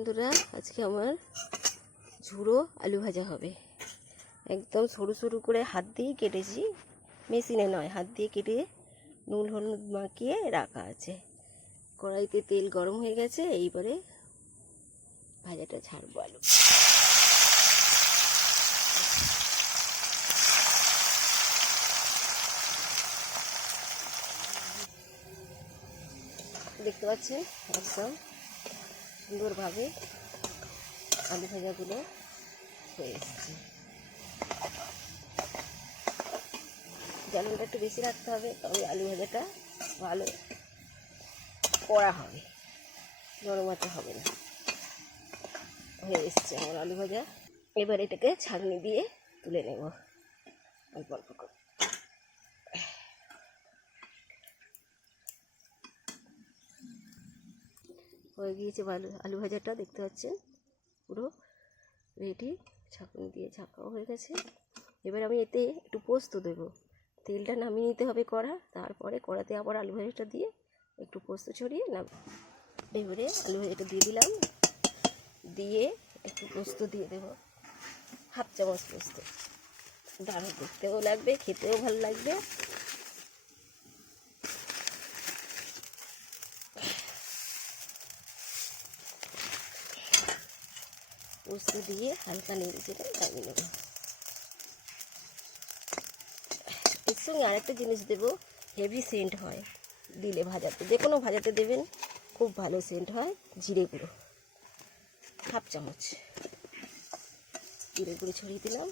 বন্ধুরা, আজকে আমার ঝুড়ো আলু ভাজা হবে। একদম সরু সরু করে হাত দিয়ে কেটেছি, মেশিনে নয়, হাত দিয়ে কেটে নুন হলুদ মাখিয়ে রাখা আছে। কড়াইতে তেল গরম হয়ে গেছে, এইবারে ভাজাটা ছাড়বো। আলু দেখতে পাচ্ছেন একদম সুন্দরভাবে আলু ভাজাগুলো হয়ে এসেছে। জ্বালানটা একটু বেশি রাখতে হবে, তবে আলু ভাজাটা ভালো কড়া হবে, নরম আঁচে হবে না। হয়ে এসছে আমার আলু ভাজা। এবার এটাকে ছাঁকনি দিয়ে তুলে নেব অল্প অল্প করে। হয়ে গিয়েছে আলু ভাজাটা, দেখতে পাচ্ছেন পুরো রেডি। ছাঁকনি দিয়ে ছাঁকাও হয়ে গেছে। এবার আমি এতে একটু পোস্ত দেবো। তেলটা নামিয়ে নিতে হবে কড়া, তারপরে কড়াতে আবার আলু ভাজাটা দিয়ে একটু পোস্ত ছড়িয়ে নাম। এবারে আলু ভাজাটা দিয়ে দিলাম, দিয়ে একটু পোস্ত দিয়ে দেবো, হাফ চামচ পোস্ত। দারুণ দেখতেও লাগবে, খেতেও ভালো লাগবে। পোস্ত দিয়ে হালকা নেড়ে চেড়ে নামিয়ে নেব। এর সঙ্গে আরেকটা জিনিস দেবো, হেভি সেন্ট হয় দিলে ভাজাতে, যে কোনো ভাজাতে দেবেন, খুব ভালো সেন্ট হয়। জিরে গুঁড়ো হাফ চামচ জিরে গুঁড়ো ছড়িয়ে দিলাম।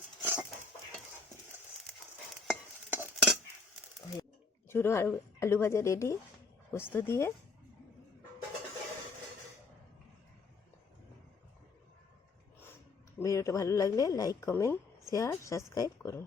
ঝুড়ো আলু ভাজা রেডি পোস্ত দিয়ে। ভিডিওটা ভালো লাগলে লাইক, কমেন্ট, শেয়ার, সাবস্ক্রাইব করুন।